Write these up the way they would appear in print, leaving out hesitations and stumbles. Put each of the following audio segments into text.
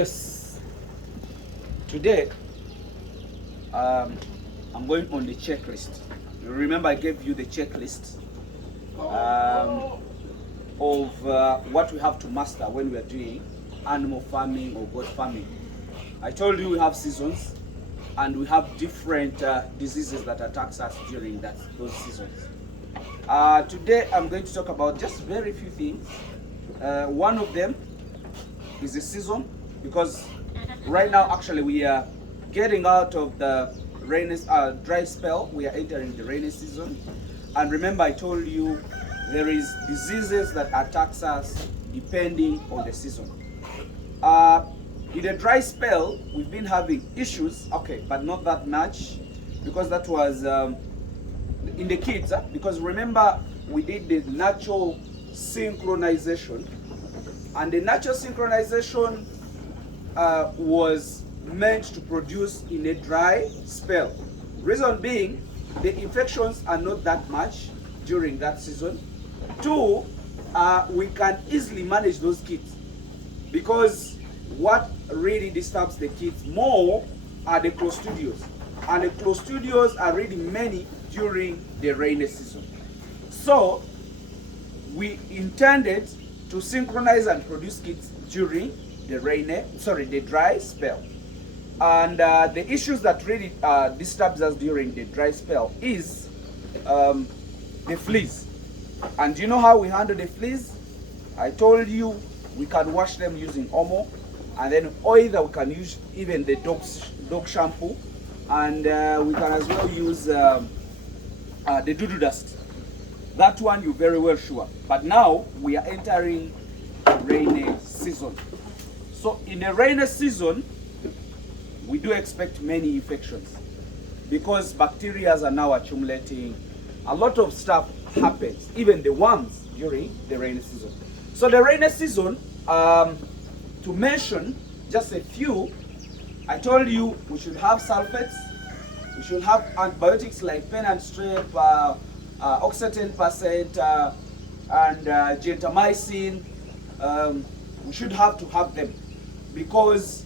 Yes. Today, I'm going on the checklist. You remember I gave you the checklist of what we have to master when we are doing animal farming or goat farming. I told you we have seasons and we have different diseases that attacks us during those seasons. Today I'm going to talk about just very few things. One of them is the season, because right now actually we are getting out of the rainy, dry spell. We are entering the rainy season, and remember I told you there is diseases that attacks us depending on the season. In a dry spell we've been having issues, okay, but not that much, because that was in the kids, because remember we did the natural synchronization, and the natural synchronization was meant to produce in a dry spell. Reason being, the infections are not that much during that season. Two, we can easily manage those kids, because what really disturbs the kids more are the clostridios, and the clostridios are really many during the rainy season. So we intended to synchronize and produce kits during the dry spell. And the issues that really disturbs us during the dry spell is the fleas. And you know how we handle the fleas? I told you we can wash them using Omo, and then either we can use even the dog shampoo, and we can as well use the doo-doo dust. That one you're very well sure. But now we are entering the rainy season. So in the rainy season, we do expect many infections, because bacteria are now accumulating. A lot of stuff happens, even the worms during the rainy season. So the rainy season, to mention just a few, I told you we should have sulfates, we should have antibiotics like pen and strep, onset 10%, and gentamicin. We should have to have them, because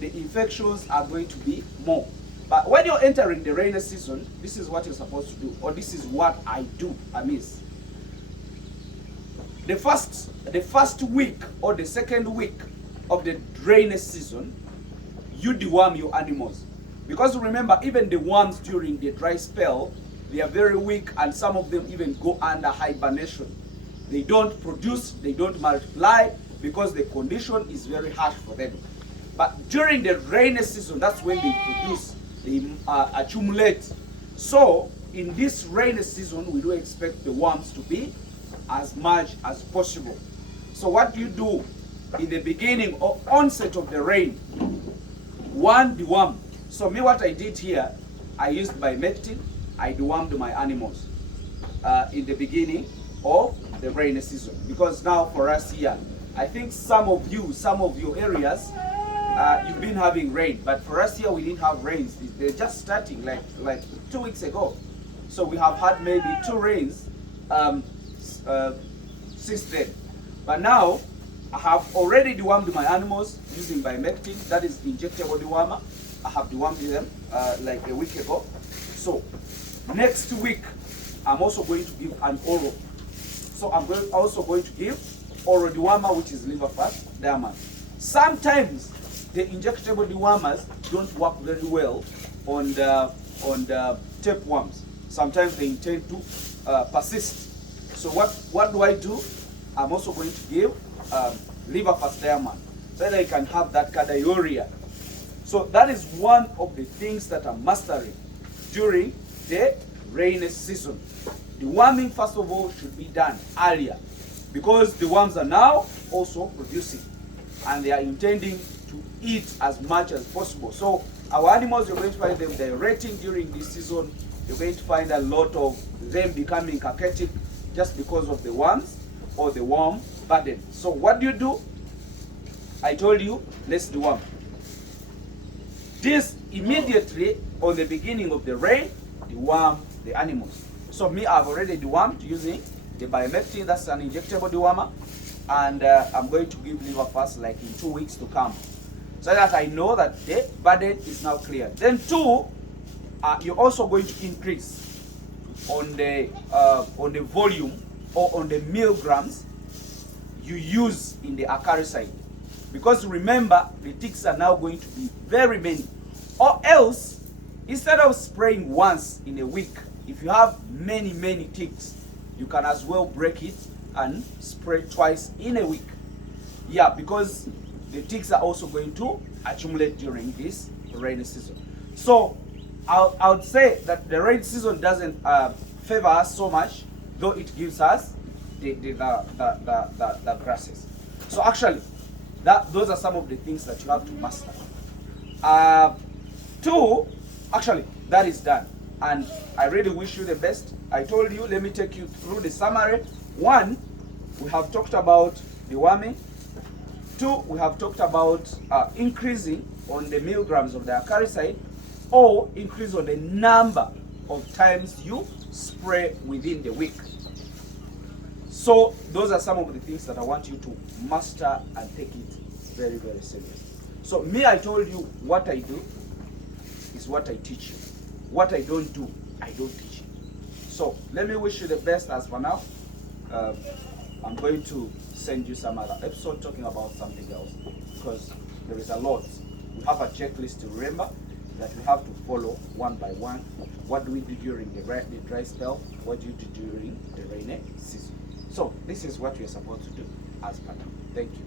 the infections are going to be more. But when you're entering the rainy season, this is what you're supposed to do, or this is what I do, hamiisi. The first week or the second week of the rainy season, you deworm your animals, because remember, even the worms during the dry spell, they are very weak, and some of them even go under hibernation. They don't produce, they don't multiply, because the condition is very harsh for them. But during the rainy season, that's when they produce, they accumulate. So in this rainy season, we do expect the worms to be as much as possible. So what you do in the beginning or onset of the rain, one deworm. So me, what I did here, I used bimectin. I dewormed my animals in the beginning of the rainy season, because now for us here, I think some of your areas, you've been having rain, but for us here we didn't have rains. They're just starting like 2 weeks ago. So we have had maybe 2 rains since then. But now I have already dewormed my animals using bimectin, that is injectable dewormer. I have dewormed them like a week ago. So next week I'm also going to give an oral. So I'm also going to give oral dewormer, which is liver fat diamond. Sometimes the injectable dewormers don't work very well on the tapeworms. Sometimes they intend to persist. So what do I do? I'm also going to give liver fat diamond, so that I can have that cardiuria. So that is one of the things that I'm mastering during the rainy season. The worming, first of all, should be done earlier, because the worms are now also producing, and they are intending to eat as much as possible. So our animals, you're going to find them diuretic during this season. You're going to find a lot of them becoming cachetic just because of the worms or the worm burden. So what do? I told you, let's deworm. This immediately on the beginning of the rain, deworm the animals. So me, I've already dewormed using the bimectin, that's an injectable dewormer, and I'm going to give liver fast like in 2 weeks to come. so that I know that the burden is now clear. Then 2, you're also going to increase on the volume or on the milligrams you use in the acaricide, because remember the ticks are now going to be very many. Or else, instead of spraying once in a week, if you have many ticks, you can as well break it and spray twice in a week. Yeah, because the ticks are also going to accumulate during this rainy season. So I would say that the rainy season doesn't favor us so much, though it gives us the grasses. So actually, those are some of the things that you have to master. 2, actually, that is done. And I really wish you the best. I told you, let me take you through the summary. 1, we have talked about deworming. 2, we have talked about increasing on the milligrams of the acaricide, or increase on the number of times you spray within the week. So those are some of the things that I want you to master and take it very serious. So me, I told you what I do is what I teach you. What I don't do, I don't teach you. So let me wish you the best as for now. I'm going to send you some other episode talking about something else, because there is a lot. We have a checklist to remember that we have to follow one by one. What do we do during the dry spell? What do you do during the rainy season? So this is what we are supposed to do as per now. Thank you.